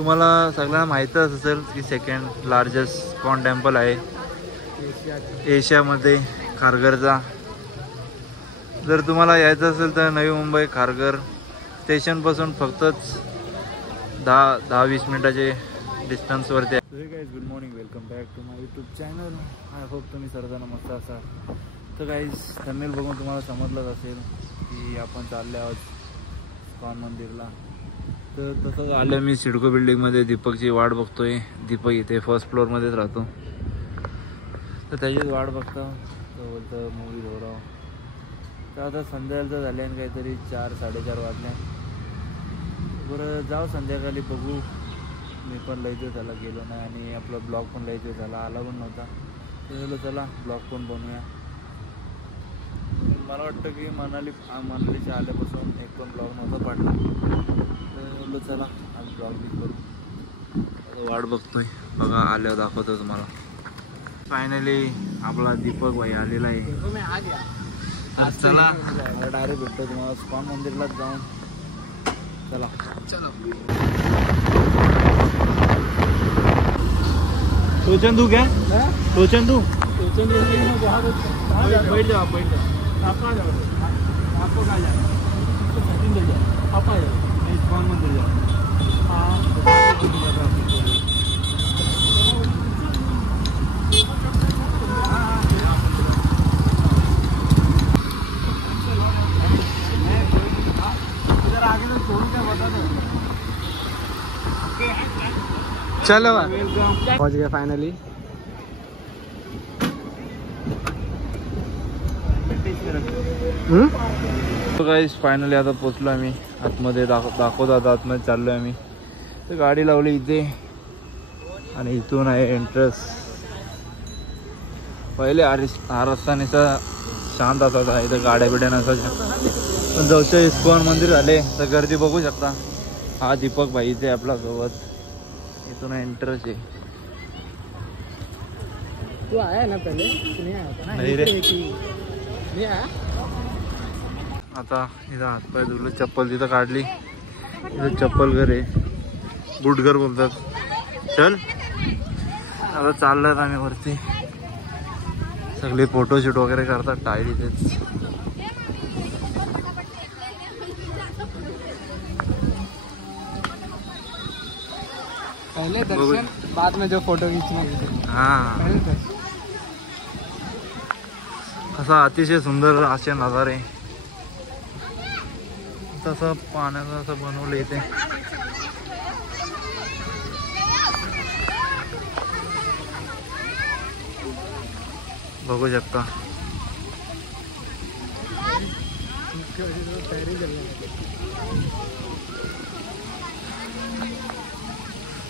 तुम्हाला सगळ्यांना माहीतच असेल की सेकंड लार्जेस्ट इस्कॉन टेम्पल आहे एशियामध्ये खारघरचा. जर तुम्हाला यायचं असेल तर नवी मुंबई खारघर स्टेशनपासून फक्तच 10-20 मिनिटाचे डिस्टन्सवरती आहे. Hey guys good morning, welcome back to my YouTube channel. I hope तुम्ही सर्वजण मस्त असाल. तर गाईज थंबनेल बघून तुम्हाला समजलंच असेल की आपण चालले आहोत इस्कॉन मंदिरला. तर तसंच आलं मी सिडको बिल्डिंगमध्ये दीपकची वाट बघतोय. दीपक इथे फर्स्ट फ्लोअरमध्येच राहतो, तर त्याचीच वाट बघतो. तो बोलतं मूवी धोराव. तर आता संध्याकाळचं झाले आणि काहीतरी 4-4:30 वाजले. बरं जाऊ संध्याकाळी बघू. मी पण लई दिवस झाला गेलो नाही आणि आपला ब्लॉग पण लई दिवस झाला आला पण नव्हता. तर चला ब्लॉग पण बनवूया. मला वाटतं की मनालीच्या आल्यापासून एक पण ब्लॉग नव्हता पाडला. तर चला आज ब्लॉग बी करू. वाट बघतोय, बघा आल्यावर दाखवतो तुम्हाला. फायनली आपला दीपक भाई आलेला आहे. तर चला डायरेक्ट भेटतो तुम्हाला इस्कॉन मंदिरलाच जाऊन. चला टोचन तू क्या टोचन तू बैठ जाओ आपको कहा जाए आप आ जाओ. मैं इस्कॉन मंदिर जाऊँ. चलो पहुंच गए फाइनली. तो गाइस फायनली आता पोचलो आम्ही आतमध्ये. दाखवतो आता आतमध्ये चाललो आम्ही. तर गाडी लावली इथे आणि इथून आहे एंट्रन्स. पहिले हा रस्ता निसा शांत असायचा, इथं गाड्या बिड्या नसायच्या. पण जवळचे इस्कॉन मंदिर झाले तर गर्दी बघू शकता. हा दीपक भाई इथे आपला सोबत. इथून एंट्रन्स आहे. तू आया ना पहिले नहीं आया था ना? नहीं रे नहीं आया. आता इथं हातपाय धुतलं, चप्पल तिथं काढली. इथं चप्पल घर आहे, बूटघर बोलतात. चल आता चालल्यात आम्ही वरती. सगळे फोटोशूट वगैरे करतात टायरी तेच. पहले दर्शन बाद में जो फोटो खींचना. हाँ असा अतिशय सुंदर असे नजारे. तसं पाण्याचं असं बनवलं इथे. बघू शकता.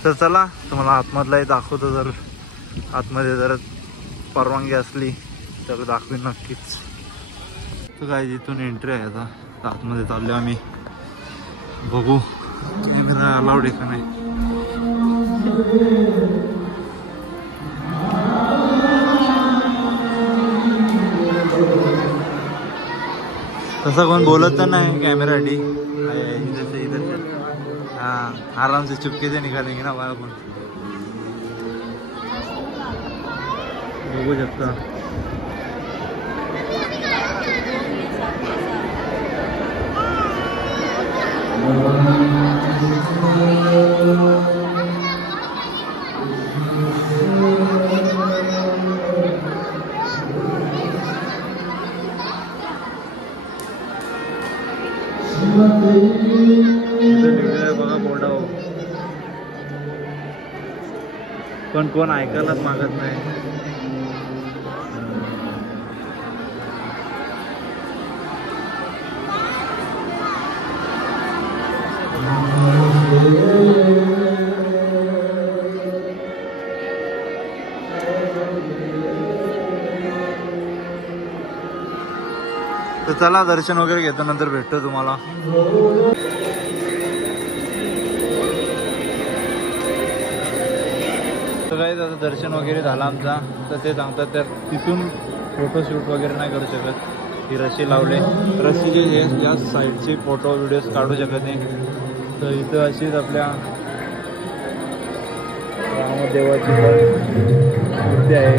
तर चला तुम्हाला आतमधलाही दाखवतो. जर आतमध्ये जर परवानगी असली तर दाखवीन नक्कीच. तर काय जिथून एंट्री आहे आता आतमध्ये चाललो आम्ही. बघू कॅमेरा अलाउड आहे का नाही. तसं कोण बोलत तर नाही कॅमेरासाठी. इधर से इधर से हाँ आराम से चुपके से निकालेंगे ना बाहर. पण बघू शकता. बघा बोर्ड पण कोण ऐकायलाच मागत नाही. तर चला दर्शन वगैरे घेतो, नंतर भेटतो तुम्हाला. तर काही आता दर्शन वगैरे झालं आमचा. तर ते सांगतात तर तिथून फोटोशूट वगैरे नाही करू शकत. ही रशी लावले, रशीचे या साईडचे फोटो व्हिडिओज काढू शकत नाही. तर इथं अशीच आपल्या समोर देवाची पण मूर्ती आहे.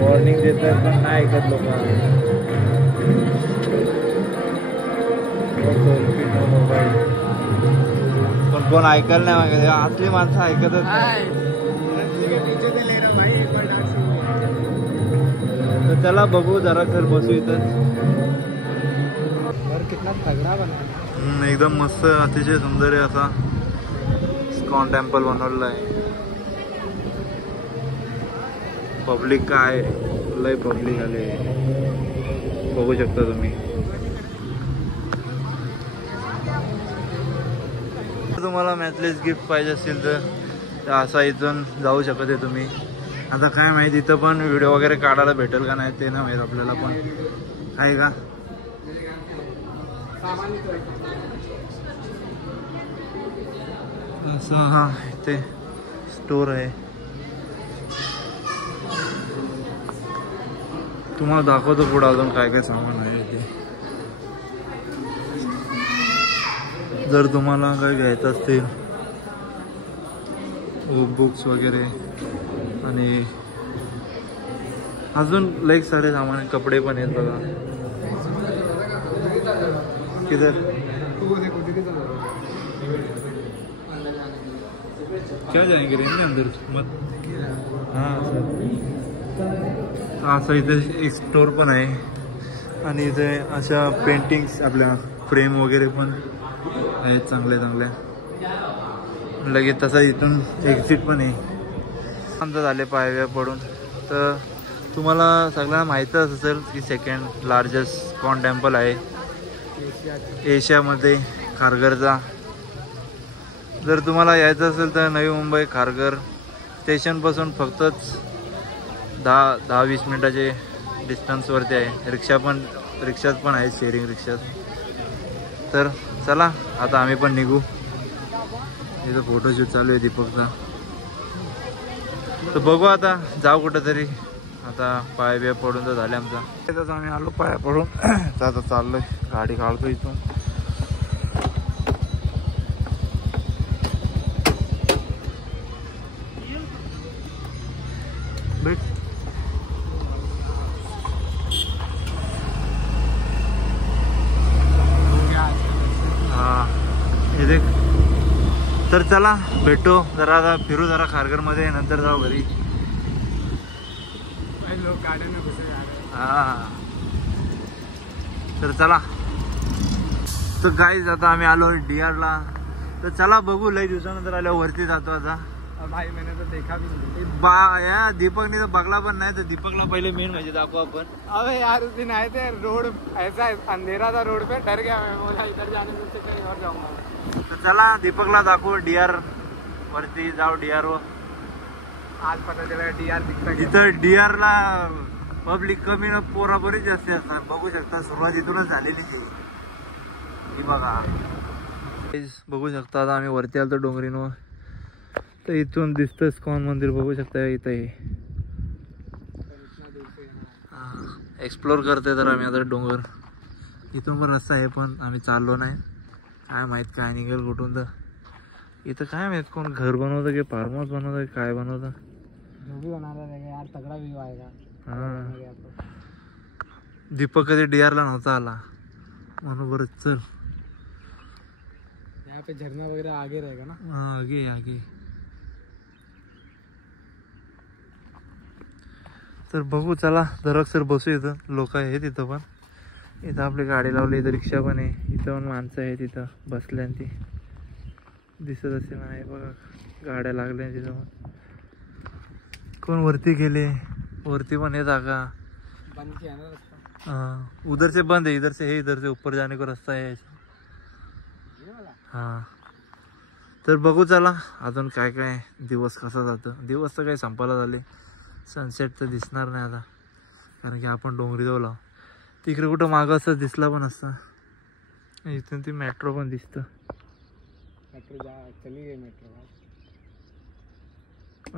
वॉर्निंग देतात पण नाही ऐकत लोक. मोबाईल पण कोण ऐकायला नाही मागत. आतली माणसं ऐकतच नाही. तर त्याला बघू जरा सर बसू इथं. एकदम मस्त अतिशय सुंदर आहे असा इस्कॉन टेम्पल बनवलेला आहे. पब्लिक काय लय पब्लिक आले बघू शकता तुम्ही. तुम्हाला मॅचलेस गिफ्ट पाहिजे असेल तर असा इथून जाऊ शकत आहे तुम्ही. आता काय माहिती इथं पण व्हिडिओ वगैरे काढायला भेटेल का नाही ते ना माहीत आपल्याला. पण आहे का असं. हा इथे स्टोर आहे. तुम्हाला दाखवतो पुढे अजून काय काय सामान आहे इथे. जर तुम्हाला काही घ्यायचं असतील बुक्स वगैरे आणि अजून लाईक सारे सामान आहे. कपडे पण आहेत बघा. किधर क्या जाएंगे रेंज में अंदर मत. हाँ सर असं इथे एक स्टोर पण आहे. आणि इथे अशा पेंटिंग्स आपल्या फ्रेम वगैरे पण आहेत चांगल्या चांगल्या. लगेच तसा इथून एक्झिट पण आहे. आमचं झाले पायव्या पडून. तर तुम्हाला सगळ्यांना माहीतच असेल की सेकंड लार्जेस्ट इस्कॉन टेम्पल आहे एशियामध्ये खारघरचा. जर तुम्हाला यायचं असेल तर नवी मुंबई खारघर स्टेशनपासून फक्तच 10-20 मिनिटाचे डिस्टन्सवरती आहे. रिक्षात पण आहे, शेअरिंग रिक्षात. तर चला आता आम्ही पण निघू. इथं फोटोशूट चालू आहे दीपकचा. तर बघू आता जाऊ कुठंतरी. आता पाय बिया पडून तर झाले आमचा. त्यातच आम्ही आलो पाया पडून. आता चाललोय गाडी काढतो इथून. तर चला भेटू जरा. आता फिरू जरा खारघरमध्ये, नंतर जाऊ घरी. हा तर चला. तर गाईज आता आम्ही आलो DRला. तर चला बघू लई दिवसानंतर आल्यावर वरती जातो आता. भाई मैंने तो देखा भी नहीं. या दीपकने तर बघला पण नाही. तर दीपकला पहिले मेन म्हणजे दाखवू आपण. अबे यार उस दिन आए थे, रोड ऐसा अंधेरा था रोड पे, डर गया मैं. बोला इधर जाने से कहीं और जाऊंगा. तर चला दीपकला दाखवू DR वरती जाऊ. DR वर आज पता चला DR दिसता. इथं DRला पब्लिक कमी ना पोरापोरी जास्त असतात. बघू शकता सुरुवात इथूनच झालेली ही बघा. बघू शकता आता आम्ही वरती आलो डोंगरीवर. तर इथून दिसतं इस्कॉन मंदिर बघू शकता. इथं हे एक्सप्लोर करते तर आम्ही आता डोंगर. इथून पण रस्ता आहे पण आम्ही चाललो नाही. काय माहित काय निघेल कुठून. तर इथं काय माहित कोण घर बनवतं की फार्म हाऊस बनवतं काय बनवतं. यार तगड़ा व्ह्यू आएगा. दीपक कधी DRला नव्हता आला म्हणून बरं. चल यहाँ पे झरना वगैरह आगे रहेगा ना. हाँ आगे आगे. तर बघू चला जरा सर बसू. इथं लोक आहेत इथं पण. इथं आपली गाडी लावली. इथं रिक्षा पण आहे. इथं पण माणसं आहेत तिथं बसल्या. ती दिसत असेल नाही बघा गाड्या लागल्या तिथं पण. कोण वरती गेले. वरती पण हे जागा बंद किया ना रस्ता. हाँ उधर से बंद है. इधर से है. इधर से ऊपर जाने को रास्ता है. हाँ तर बघू चला अजून काय काय दिवस कसा जातो. दिवस तर काही संपायला झाले. सनसेट तर दिसणार नाही आता कारण की आपण डोंगरी जवळ आहोत. तिकडे कुठं मागं असं दिसला पण असतं. इथून ती मेट्रो पण दिसतं. मेट्रो चली गई. मेट्रो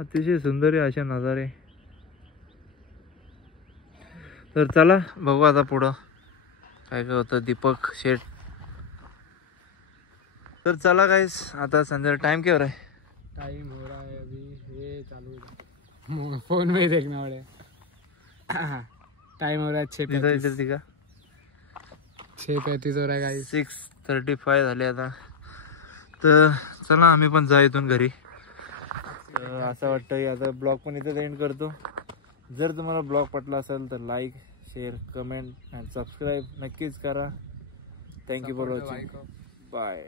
अतिशय सुंदर आहे अशा नजारे. तर चला बघू आता पुढं काय काय होतं. दीपक शेठ तर चला गाइस, आता संध्याकाळी टाइम क्या हो रहा है? टाइम हो रहा है अभी, ये चालू है फोन में ही देखना पड़ेगा। टाइम हो रहा है 6:35 6:35 हो रहा है गाइस। 6:35 झाले आता। तर चला आम्ही पण जा इथून घरी। तर असं वाटतं आता ब्लॉग पण इथं एंड करतो। जर तुम्हाला ब्लॉग पटला असेल तर लाईक, शेअर, कमेंट आणि सबस्क्राईब नक्कीच करा। Thank you for watching, bye.